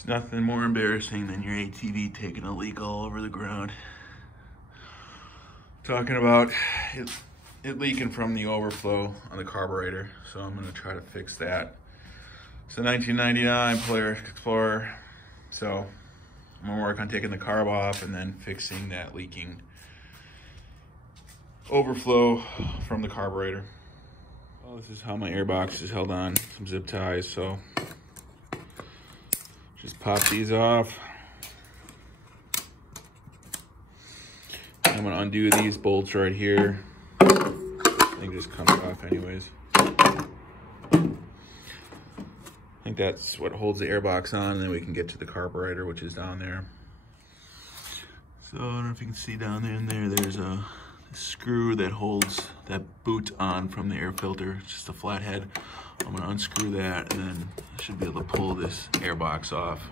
There's nothing more embarrassing than your ATV taking a leak all over the ground. Talking about it leaking from the overflow on the carburetor, so I'm gonna try to fix that. It's a 1999 Polaris Xplorer, so I'm gonna work on taking the carb off and then fixing that leaking overflow from the carburetor. Well, this is how my airbox is held on, some zip ties, so just pop these off. I'm gonna undo these bolts right here. I think just comes off anyways. I think that's what holds the airbox on, and then we can get to the carburetor, which is down there. So I don't know if you can see down there, there's a screw that holds that boot on from the air filter. It's just a flat head. I'm gonna unscrew that, and then I should be able to pull this airbox off.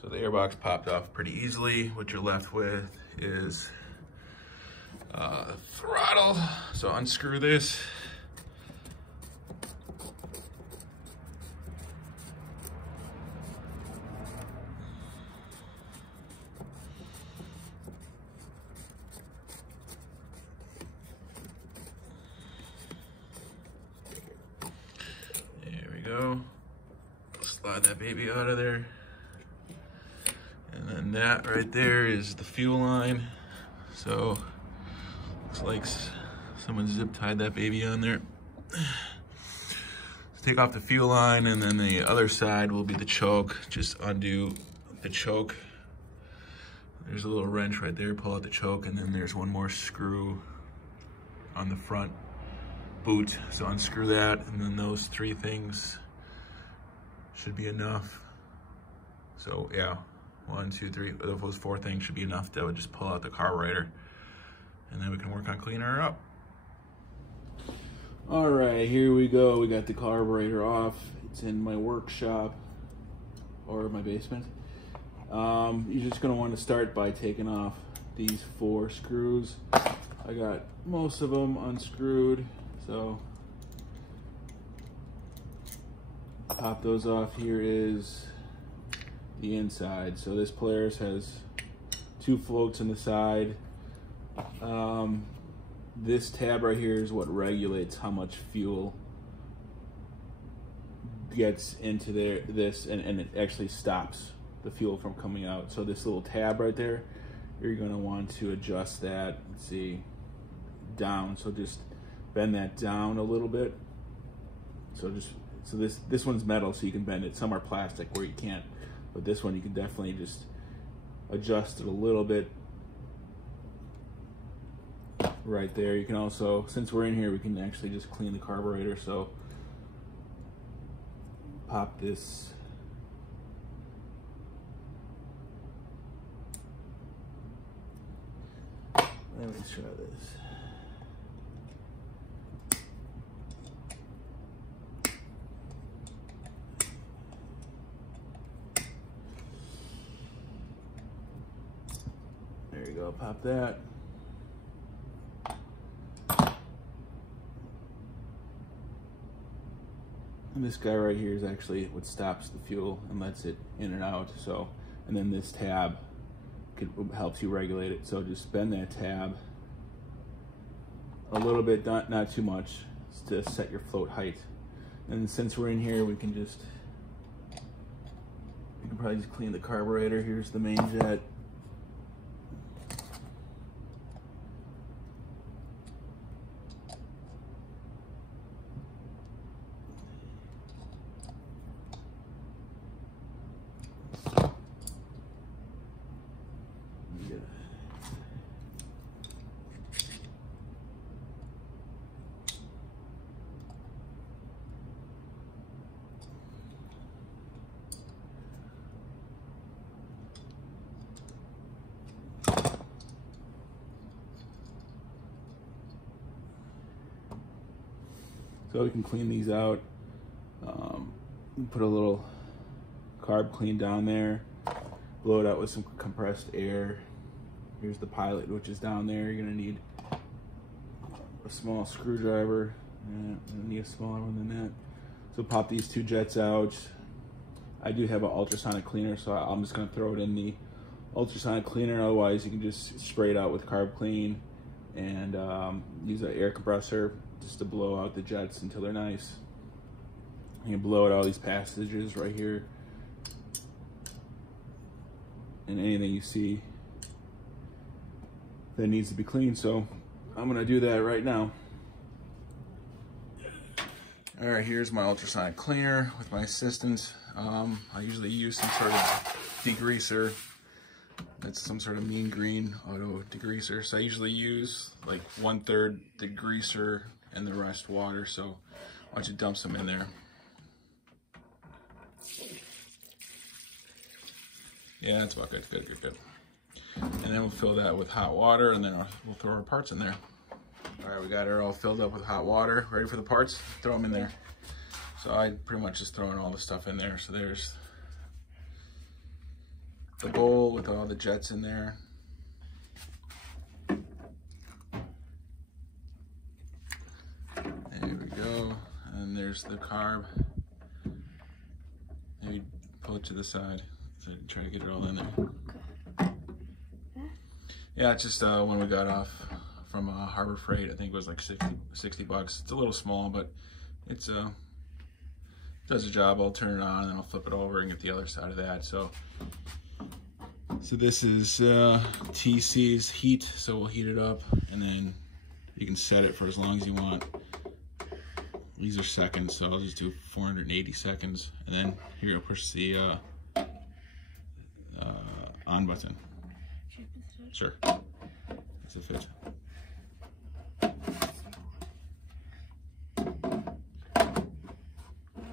So the airbox popped off pretty easily. What you're left with is the throttle. So unscrew this. There we go. Slide that baby out of there. And then that right there is the fuel line. So looks like someone zip tied that baby on there. Let's take off the fuel line, and then the other side will be the choke. Just undo the choke. There's a little wrench right there, pull out the choke, and then there's one more screw on the front boot. So unscrew that, and then those three things should be enough. So yeah, 1, 2, 3, those 4 things should be enough. That would just pull out the carburetor, and then we can work on cleaning her up. All right, here we go. We got the carburetor off. It's in my workshop or my basement. You're just gonna want to start by taking off these 4 screws. I got most of them unscrewed, so pop those off. Here is the inside. So this Polaris has 2 floats in the side. This tab right here is what regulates how much fuel gets into this, and it actually stops the fuel from coming out. So this little tab right there, you're going to want to adjust that, let's see, down. So just bend that down a little bit. So this one's metal, so you can bend it. Some are plastic where you can't, but this one you can definitely just adjust it a little bit right there. You can also, since we're in here, we can actually just clean the carburetor. So pop this let me try this. There you go, pop that. And this guy right here is actually what stops the fuel and lets it in and out. So, and then this tab helps you regulate it. So just bend that tab a little bit, not too much, to set your float height. And since we're in here, we can probably just clean the carburetor. Here's the main jet. So we can clean these out. Put a little carb clean down there, blow it out with some compressed air. Here's the pilot, which is down there. You're gonna need a small screwdriver. You're gonna need a smaller one than that. So pop these 2 jets out. I do have an ultrasonic cleaner, so I'm just gonna throw it in the ultrasonic cleaner. Otherwise, you can just spray it out with Carb Clean and use an air compressor just to blow out the jets until they're nice. You can blow out all these passages right here and anything you see that needs to be cleaned. So I'm gonna do that right now. All right, here's my ultrasonic cleaner with my assistant. I usually use some sort of degreaser. That's some sort of mean green auto degreaser. So I usually use like 1/3 degreaser and the rest water. So why don't you dump some in there? Yeah, that's about good, good. And then we'll fill that with hot water, and then we'll throw our parts in there. All right, we got it all filled up with hot water, ready for the parts. Throw them in there. So I pretty much just throwing all the stuff in there. So there's the bowl with all the jets in there. There we go. And there's the carb. Maybe pull it to the side. So try to get it all in there. Yeah, it's just when we got off from Harbor Freight, I think it was like 60 bucks. It's a little small, but it's does the job. I'll turn it on and then I'll flip it over and get the other side of that. So this is TC's heat, so we'll heat it up and then you can set it for as long as you want. These are seconds, so I'll just do 480 seconds, and then you're gonna push the on button. Sure. That's a fit.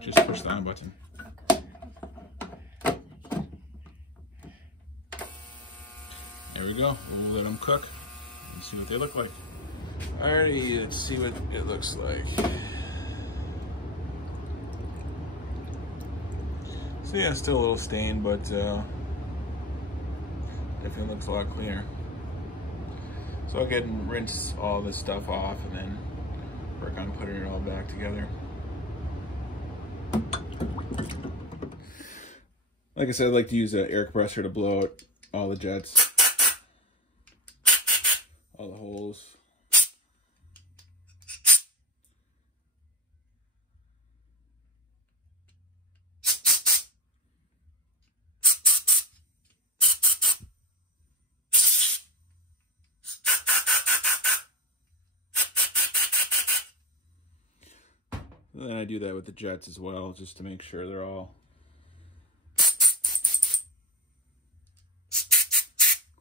Just push the on button. There we go. We'll let them cook and see what they look like. Alrighty, let's see what it looks like. So yeah, still a little stained, but definitely looks a lot cleaner. So I'll get and rinse all this stuff off and then work on putting it all back together. Like I said, I like to use an air compressor to blow out all the jets, all the holes. And then I do that with the jets as well, just to make sure they're all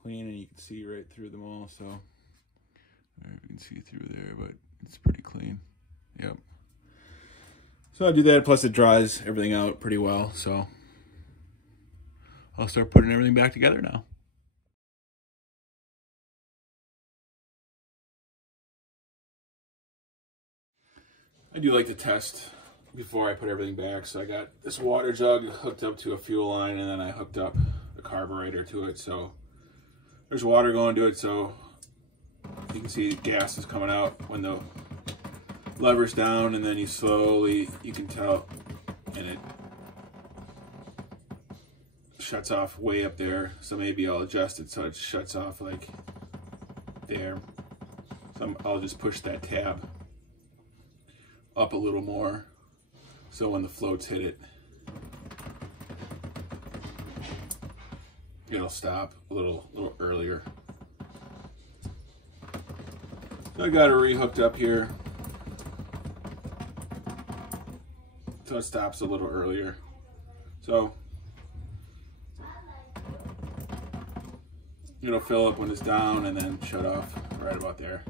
clean and you can see right through them all. So you can see through there, but it's pretty clean. Yep. So I do that, plus it dries everything out pretty well. So I'll start putting everything back together now. I do like to test before I put everything back. So I got this water jug hooked up to a fuel line, and then I hooked up a carburetor to it. So there's water going to it, so you can see gas is coming out when the lever's down, and then you can tell, and it shuts off way up there. So maybe I'll adjust it so it shuts off like there. So I'll just push that tab up a little more, so when the floats hit it, it'll stop a little earlier. So I got it re-hooked up here, so it stops a little earlier. So it'll fill up when it's down and then shut off right about there.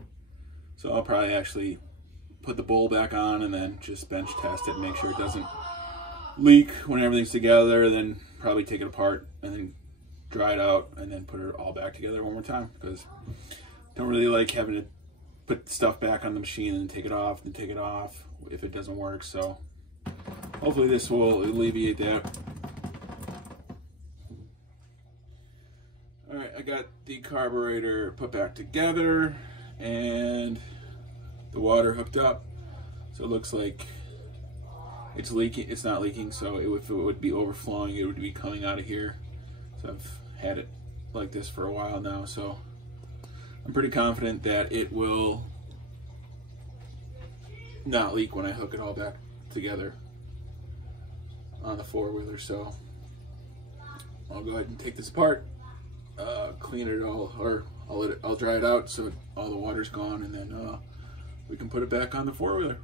So I'll probably actually put the bowl back on and then just bench test it and make sure it doesn't leak when everything's together. Then probably take it apart and then dry it out and then put it all back together one more time, because I don't really like having to put stuff back on the machine and take it off and take it off if it doesn't work. So hopefully this will alleviate that. All right, I got the carburetor put back together and the water hooked up, so it looks like it's leaking. It's not leaking, so if it would be overflowing, it would be coming out of here. So I've had it like this for a while now, so I'm pretty confident that it will not leak when I hook it all back together on the four-wheeler. So I'll go ahead and take this apart, clean it all, or I'll dry it out so all the water's gone, and then we can put it back on the four-wheeler.